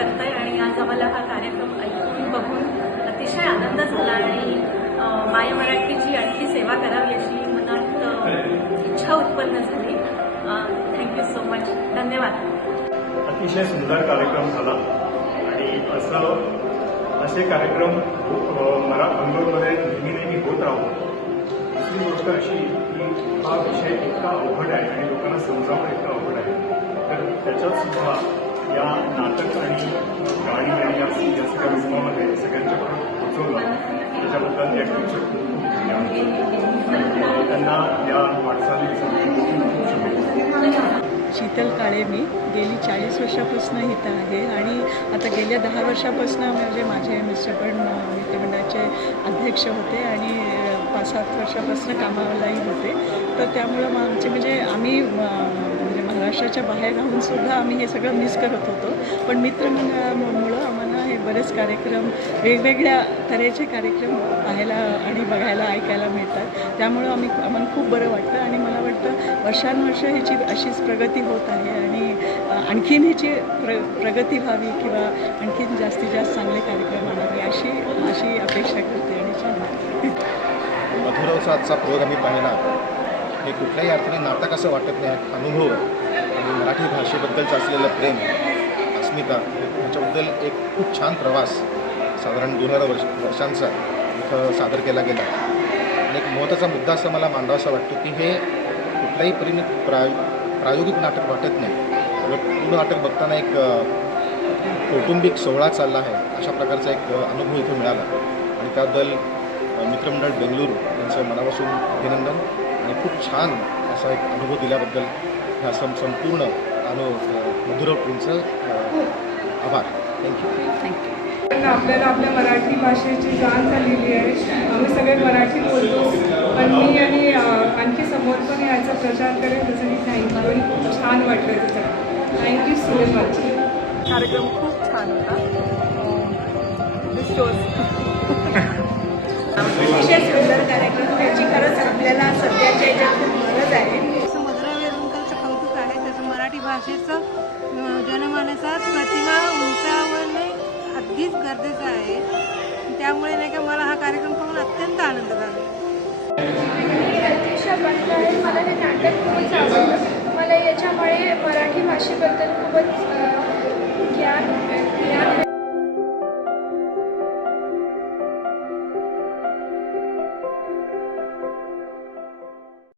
करताय आणि आज आम्हाला हा कार्यक्रम ऐकून बघून अतिशय आनंद झाला आणि माय मराठीची आणखी सेवा करावी अशी मनात इच्छा उत्पन्न झाली. Thank you so much. धन्यवाद. अतिशय सुंदर कार्यक्रम झाला आणि असे कार्यक्रम बंगलोरमध्ये नेहमी होत राहू. दुसरी गोष्ट अशी की हा विषय इतका अवघड आहे आणि लोकांना समजावणं इतकं अवघड आहे, तर त्याच्यात सुद्धा या नाटक आणि गाणी आणि या सगळ्या विश्वामध्ये सगळ्यांच्यापर्यंत पोहोचवलं त्याच्याबद्दल या टीमचे खूप धन्यवाद. त्यांना या वाटचालीसाठी खूप शुभेच्छा. शीतल काळे, मी गेली 40 वर्षापासून इथं आहे आणि आता गेल्या 10 वर्षापासून म्हणजे माझे मिस्टर पण मित्रमंडळाचे अध्यक्ष होते आणि 5-7 वर्षापासून कामालाही होते. तर त्यामुळं आमचे म्हणजे आम्ही म्हणजे महाराष्ट्राच्या बाहेर राहूनसुद्धा आम्ही हे सगळं मिस करत होतो. पण मित्रमंडळामुळं आम्हाला हे बरेच कार्यक्रम, वेगवेगळ्या तऱ्हेचे कार्यक्रम पाहायला आणि बघायला, ऐकायला मिळतात. त्यामुळं आम्हाला खूप बरं वाटतं आणि मला वाटतं वर्षानुवर्ष ह्याची अशीच प्रगती होत आहे आणि आणखीन ह्याची प्रगती व्हावी किंवा आणखीन जास्तीत जास्त चांगले कार्यक्रम आणावे अशी अपेक्षा करते. आणि मधुरावचा आजचा प्रोग्राम आम्ही पाहिला. हे कुठल्याही अर्थाने नाटक असं वाटत नाही. अनुभव आणि मराठी भाषेबद्दलचं असलेलं प्रेम, अस्मिता ह्याच्याबद्दल एक खूप छान प्रवास साधारण 2000 वर्षांचा इथं सादर केला गेला. आणि एक महत्त्वाचा मुद्दा असं मला मांडावासा वाटतो की हे कुठल्याही परीने प्रायोगिक नाटक वाटत नाही. पूर्ण नाटक बघताना एक कौटुंबिक सोहळा चालला आहे अशा प्रकारचा एक अनुभव इथं मिळाला आणि त्याबद्दल मित्रमंडळ बेंगळुरू यांचं मनापासून अभिनंदन आणि खूप छान असा एक अनुभव दिल्याबद्दल ह्या संपूर्ण मधुराव टीमचं आभार. थँक्यू. आपल्याला आपल्या मराठी भाषेची जाण झालेली आहे. आम्ही सगळे मराठी बोलतो, पण मी आणि आणखी समोर पण याचा प्रचार करेन जसं मी थँक्यू आणि खूप छान वाटलं त्याचं. Thank you so much. कार्यक्रम खूप छान होता. अतिशय सुंदर कार्यक्रम, त्याची खरंच आपल्याला सध्याच्या याच्यात खूप गरज आहे. मधुराव वेरुळकरचं कौतुक आहे. त्याचं मराठी भाषेचं जनमानसात प्रतिभा उंचावणे अगदीच गरजेचं आहे. त्यामुळे नाही का मला हा कार्यक्रम पाहून अत्यंत आनंद झाला. मी रतीशा पंत आहे. मला हे नाटक खूपच आवडलं. मला याच्यामुळे मराठी भाषेबद्दल खूपच